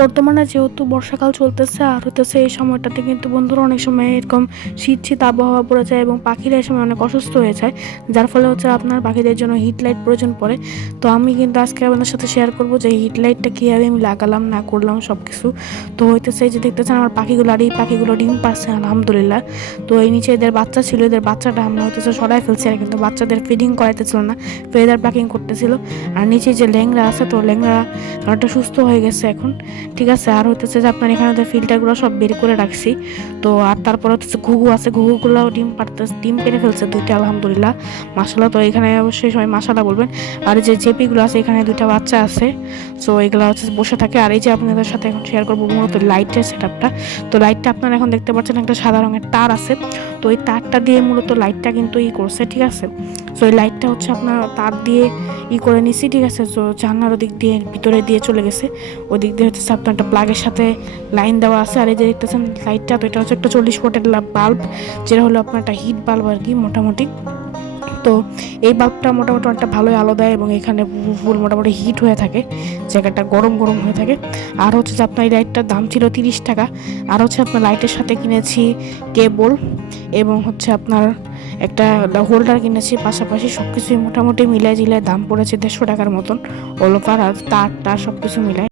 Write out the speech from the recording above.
বর্তমানে যেহেতু বর্ষাকাল চলতেছে আর হইতেছে এই সময়টাতে কিন্তু বন্ধুরা অনেক সময় এরকম শীত শীত আবহাওয়া পড়ে যায় এবং পাখিরা এই সময় অনেক অসুস্থ হয়ে যায়, যার ফলে হচ্ছে আপনার পাখিদের জন্য হিট লাইট প্রয়োজন পড়ে। তো আমি কিন্তু আজকে আপনাদের সাথে শেয়ার করবো যে হিট লাইটটা কীভাবে আমি লাগালাম না করলাম সব কিছু। তো হইতেছে এই যে দেখতেছেন আমার পাখিগুলো, আর এই পাখিগুলো ডিম পারছে আলহামদুলিল্লাহ। তো এই নিচে এদের বাচ্চা ছিল, এদের বাচ্চাটা আমরা হইতেছে সরাই ফেলছি, আর কিন্তু বাচ্চাদের ফিডিং করাইতেছিল না, ফেদার প্যাকিং করতেছিল। আর নিচে যে ল্যাংড়া আছে, তো ল্যাংড়া কারণটা সুস্থ হয়ে গেছে এখন, ঠিক আছে। আর হইতেছে যে আপনার এখানে ফিল্টারগুলো সব বের করে রাখছি। তো আর তারপর হচ্ছে ঘুঘু আছে, ঘুঘুগুলোও ডিম পেরে ফেলছে দুইটা আলহামদুলিল্লাহ, মাশাআল্লাহ। তো এখানে অবশ্যই সবাই মাশাআল্লাহ বলবেন। আর যে জেপিগুলো আছে এখানে দুইটা বাচ্চা আছে, সো এগুলো হচ্ছে বসে থাকে। আর এই যে আপনাদের সাথে এখন শেয়ার করবো মূলত লাইটের সেটআপটা। তো লাইটটা আপনারা এখন দেখতে পাচ্ছেন একটা সাদা রঙের তার আছে, তো এই তারটা দিয়ে মূলত লাইটটা কিন্তু করছে, ঠিক আছে। সো এই লাইটটা হচ্ছে আপনার তার দিয়ে করে নিছি, ঠিক আছে। তো জানলার ওদিক দিয়ে ভিতরে দিয়ে চলে গেছে, ওদিক দিয়ে হচ্ছে আপনার একটা প্লাগের সাথে লাইন দেওয়া আছে। আর এই যে দেখতেছেন লাইটটা, তো এটা হচ্ছে একটা 40 ওয়াটের বাল্ব, যেটা হলো আপনার একটা হিট বাল্ব আর কি মোটামুটি। তো এই বাল্বটা মোটামুটি অনেকটা ভালোই আলো দেয় এবং এখানে ফুল মোটামুটি হিট হয়ে থাকে, জায়গাটা গরম গরম হয়ে থাকে। আর হচ্ছে যে আপনার এই লাইটটার দাম ছিল 30 টাকা। আর হচ্ছে আপনার লাইটের সাথে কিনেছি কেবল এবং হচ্ছে আপনার একটা হোল্ডার কিনেছি, পাশাপাশি সব কিছুই মোটামুটি মিলাই জিলায় দাম পড়েছে 150 টাকার মতন, ওলোপার আর তার সব কিছু মিলায়।